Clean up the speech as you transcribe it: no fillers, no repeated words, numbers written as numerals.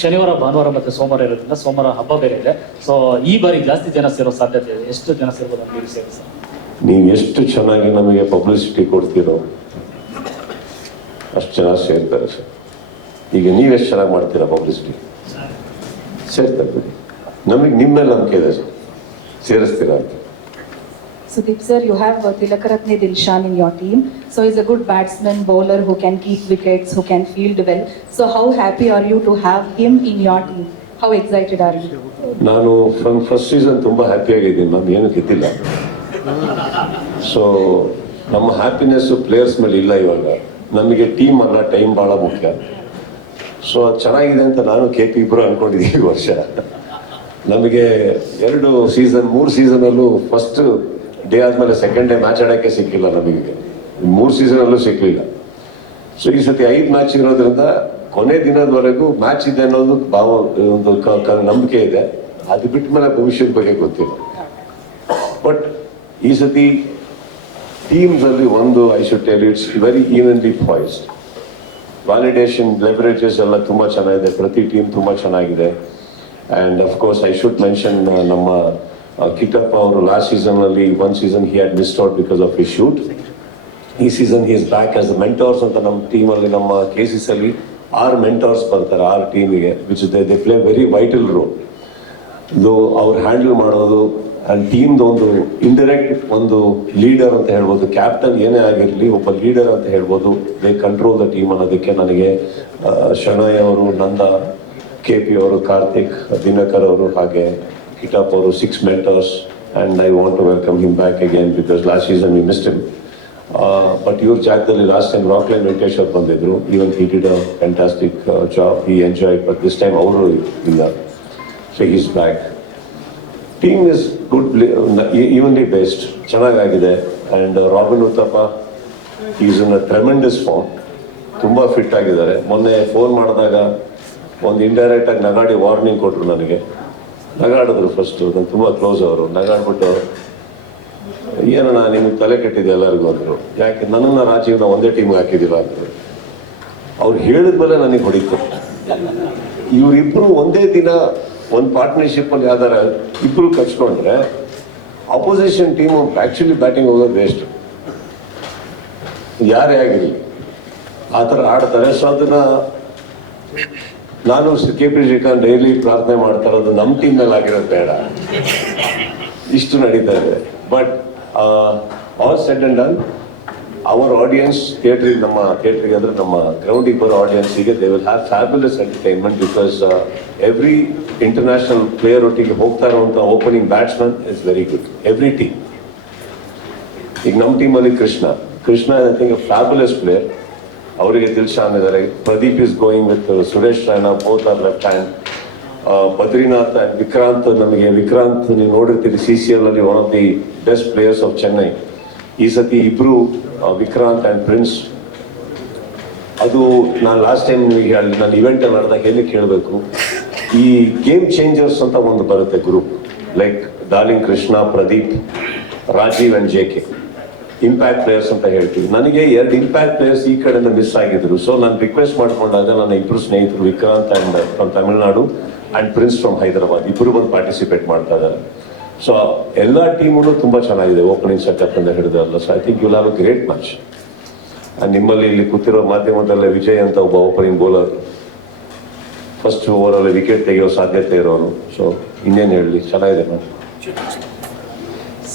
ಶನಿವಾರ ಭಾನುವಾರ ಮತ್ತು ಸೋಮವಾರ ಇರೋದ್ರಿಂದ ಸೋಮವಾರ ಹಬ್ಬ ಬೇರೆ ಇದೆ. ಸೊ ಈ ಬಾರಿ ಜಾಸ್ತಿ ಜನ ಸೇರೋ ಸಾಧ್ಯತೆ ಇದೆ. ಎಷ್ಟು ಜನ ಸೇರ್ಬೋದು ಅಂತ ಹೇಳಿ ಸರ್? ನೀವು ಎಷ್ಟು ಚೆನ್ನಾಗಿ ನಮಗೆ ಪಬ್ಲಿಸಿಟಿ ಕೊಡ್ತೀರೋ ಅಷ್ಟು ಜನ ಸೇರ್ತಾರೆ ಸರ್. ಈಗ ನೀವೆಷ್ಟು ಚೆನ್ನಾಗಿ ಮಾಡ್ತೀರಾ ಪಬ್ಲಿಸಿಟಿ, ಸೇರ್ತಾರೆ ಬಿಡಿ. ನಮಗೆ ನಿಮ್ಮ ಮೇಲೆ ನಂಬಿಕೆ ಇದೆ ಸರ್, ಸೇರಿಸ್ತೀರಾ ಅಂತ. Sudeep sir, you have Tilakaratne Dilshan in your team. So he's a good batsman, bowler who can keep wickets, who can field well. So how happy are you to have him in your team? How excited are you? ನಾನು from first season ತುಂಬ ಹ್ಯಾಪಿಯಾಗಿದ್ದೀನಿ. ನಾನು ಏನು ಗೆದ್ದಿಲ್ಲ. So ನಮ್ಮ happiness players ಮೇಲೆ ಇಲ್ಲ. ಇವಾಗ ನಮಗೆ team ಅಲ್ಲ, ಟೈಮ್ ಭಾಳ ಮುಖ್ಯ. ಸೊ ಅದು ಚೆನ್ನಾಗಿದೆ ಅಂತ ನಾನು KP ಇಬ್ಬರು ಅಂದ್ಕೊಂಡಿದ್ದೀವಿ ಈ ವರ್ಷ. ನಮಗೆ 3 ಸೀಸನಲ್ಲೂ ಫಸ್ಟ್ ಡೇ ಆದಮೇಲೆ ಸೆಕೆಂಡ್ ಡೇ ಮ್ಯಾಚ್ ಆಡೋಕ್ಕೆ ಸಿಕ್ಕಿಲ್ಲ. ನಮಗೆ 3 ಸೀಸನಲ್ಲೂ ಸಿಕ್ಕಲಿಲ್ಲ. ಸೊ ಈ ಸತಿ 5 ಮ್ಯಾಚ್ ಇರೋದ್ರಿಂದ ಕೊನೆ ದಿನದವರೆಗೂ ಮ್ಯಾಚ್ ಇದೆ ಅನ್ನೋದು ಒಂದು ನಂಬಿಕೆ ಇದೆ. ಅದು ಬಿಟ್ಟ ಮೇಲೆ ಭವಿಷ್ಯದ ಬಗ್ಗೆ ಗೊತ್ತಿಲ್ಲ. ಬಟ್ ಈ ಸತಿ ಟೀಮ್ಸಲ್ಲಿ ಒಂದು I should tell it's very evenly poised. Validation leverages ಎಲ್ಲ ತುಂಬ ಚೆನ್ನಾಗಿದೆ. ಪ್ರತಿ ಟೀಮ್ ತುಂಬ ಚೆನ್ನಾಗಿದೆ. And of course I should mention ನಮ್ಮ ಕಿಟ್ಟಪ್ಪ ಅವರು ಲಾಸ್ಟ್ ಸೀಸನ್ನಲ್ಲಿ 1 season he had missed out because of his shoot. ಈ season he is back as the mentors ಅಂತ ನಮ್ಮ ಟೀಮಲ್ಲಿ, ನಮ್ಮ ಕೇಸಸಲ್ಲಿ 6 ಮೆಂಟೋರ್ಸ್ ಬರ್ತಾರೆ 6 ಟೀಮಿಗೆ, which they play very vital role. ಇದು ಅವ್ರು ಹ್ಯಾಂಡಲ್ ಮಾಡೋದು ಆ್ಯಂಡ್ ಟೀಮ್ದು ಒಂದು ಇಂಡೈರೆಕ್ಟ್ ಒಂದು ಲೀಡರ್ ಅಂತ ಹೇಳ್ಬೋದು. ಕ್ಯಾಪ್ಟನ್ ಏನೇ ಆಗಿರಲಿ ಒಬ್ಬ ಲೀಡರ್ ಅಂತ ಹೇಳ್ಬೋದು. ದೇ ಕಂಟ್ರೋಲ್ ದ ಟೀಮ್ ಅನ್ನೋದಕ್ಕೆ ನನಗೆ ಶಣಯ್ ಅವರು, ನಂದ, KP ಅವರು, ಕಾರ್ತಿಕ್, ದಿನಕರ್ ಅವರು, ಹಾಗೆ ಕಿಟಪ್ ಅವರು 6 mentors, and I want to welcome him back again because last season we missed him. But ಇವ್ರ ಜಾಗದಲ್ಲಿ ಲಾಸ್ಟ್ ಟೈಮ್ ರಾಕ್ಲೈನ್ ವೆಂಕಟೇಶ್ವರ್ ಬಂದಿದ್ರು. Even he did a fantastic job. He enjoyed, but this time ಅವರು ಇಲ್ಲ. So he's back. Team is good, evenly based, ಚೆನ್ನಾಗಾಗಿದೆ. And Robin Uthappa he is in a tremendous form. ತುಂಬ fit ಆಗಿದ್ದಾರೆ. ಮೊನ್ನೆ phone ಮಾಡಿದಾಗ ಒಂದು ಇಂಡೈರೆಕ್ಟಾಗಿ ನಗಾಡಿ ವಾರ್ನಿಂಗ್ ಕೊಟ್ಟರು ನನಗೆ. ನಗಾಡಿದ್ರು ಫಸ್ಟು, ನಾನು ತುಂಬ ಕ್ಲೋಸ್ ಅವರು. ನಗಾಡ್ಬಿಟ್ಟು ಏನಣ್ಣ ನಿಮಗೆ ತಲೆ ಕೆಟ್ಟಿದೆ ಎಲ್ಲರಿಗೂ ಅಂದರು. ಯಾಕೆ ನನ್ನನ್ನು ರಾಜೀವ್ನ ಒಂದೇ ಟೀಮ್ಗೆ ಹಾಕಿದ್ದೀರ ಅಂದರು. ಅವ್ರು ಹೇಳಿದ್ಮೇಲೆ ನನಗೆ ಹೊಡಿತು. ಇವರಿಬ್ಬರು ಒಂದೇ ದಿನ ಒಂದು ಪಾರ್ಟ್ನರ್ಶಿಪ್ಪಲ್ಲಿ ಯಾವ್ದಾರ ಇಬ್ಬರು ಕಚ್ಕೊಂಡ್ರೆ ಅಪೋಸಿಷನ್ ಟೀಮು ಆ್ಯಕ್ಚುಲಿ ಬ್ಯಾಟಿಂಗ್ ಹೋಗೋದು ವೇಸ್ಟ್. ಯಾರೇ ಆಗಿರಲಿ ಆ ಥರ ಆಡ್ತಾರೆ. ಸೊ ಅದನ್ನು ನಾನು KP ಶ್ರೀಕಾಂತ್ ಡೈಲಿ ಪ್ರಾರ್ಥನೆ ಮಾಡ್ತಾ ಇರೋದು ನಮ್ಮ ಟೀಮ್ನಲ್ಲಿ ಆಗಿರೋದು ಬೇಡ, ಇಷ್ಟು ನಡೀತಾ ಇದೆ. But all said and done, our audience ನಮ್ಮ ಥಿಯೇಟ್ರಿಗೆ ಅಂದರೆ ನಮ್ಮ ಗ್ರೌಂಡಿಗೆ ಬರೋ ಆಡಿಯನ್ಸಿಗೆ they will have fabulous entertainment because every international player ಒಟ್ಟಿಗೆ ಹೋಗ್ತಾ ಇರುವಂಥ opening batsman is very good. Every team. ಈಗ ನಮ್ಮ ಟೀಮಲ್ಲಿ Krishna I think a fabulous player. ಅವರಿಗೆ ದಿಲ್ಶಾನ್ ಇದ್ದಾರೆ. Pradeep is going with Suresh Raina, both are left hand. Badrinath and Vikrant ನೀವು ನೋಡಿರ್ತೀರಿ CCL ಅಲ್ಲಿ one of the best players of Chennai. ಈ ಸತಿ ಇಬ್ಬರು ವಿಕ್ರಾಂತ್ ಆ್ಯಂಡ್ ಪ್ರಿನ್ಸ್. ಅದು ನಾನು ಲಾಸ್ಟ್ ಟೈಮ್ ನಾನು ಇವೆಂಟಲ್ಲಿ ನಡೆದಾಗ ಏನಕ್ಕೆ ಹೇಳಬೇಕು, ಈ ಗೇಮ್ ಚೇಂಜರ್ಸ್ ಅಂತ ಒಂದು ಬರುತ್ತೆ group, like Darling Krishna, Pradeep, Rajeev and JK. Impact players ಅಂತ ಹೇಳ್ತೀವಿ. ನನಗೆ 2 ಇಂಪ್ಯಾಕ್ಟ್ ಪ್ಲೇಯರ್ಸ್ ಈ ಕಡೆಯಿಂದ ಮಿಸ್ ಆಗಿದ್ರು. ಸೊ ನಾನು ರಿಕ್ವೆಸ್ಟ್ ಮಾಡ್ಕೊಂಡಾಗ ನನ್ನ ಇಬ್ಬರು ಸ್ನೇಹಿತರು Vikrant and from Tamil Nadu and prince from Hyderabad ಇಬ್ಬರು ಬಂದು ಪಾರ್ಟಿಸಿಪೇಟ್ ಮಾಡ್ತಾ ಇದ್ದಾರೆ. ಸೊ ಎಲ್ಲ ಟೀಮೂ ತುಂಬ ಚೆನ್ನಾಗಿದೆ ಓಪನಿಂಗ್ ಸೆಟಪ್ ಅಂತ ಹಿಡಿದಲ್ಲ. So I think you will have a great match. And ನಿಮ್ಮಲ್ಲಿ ಇಲ್ಲಿ ಕೂತಿರೋ ಮಾಧ್ಯಮದಲ್ಲೇ ವಿಜಯ್ ಅಂತ ಒಬ್ಬ ಓಪನಿಂಗ್ ಬೌಲರ್, ಫಸ್ಟ್ ಓವರಲ್ಲಿ ವಿಕೆಟ್ ತೆಗೆಯೋ ಸಾಧ್ಯತೆ ಇರೋನು. ಸೊ ಇನ್ನೇನು ಹೇಳಲಿ, ಚೆನ್ನಾಗಿದೆ ಮ್ಯಾಚ್.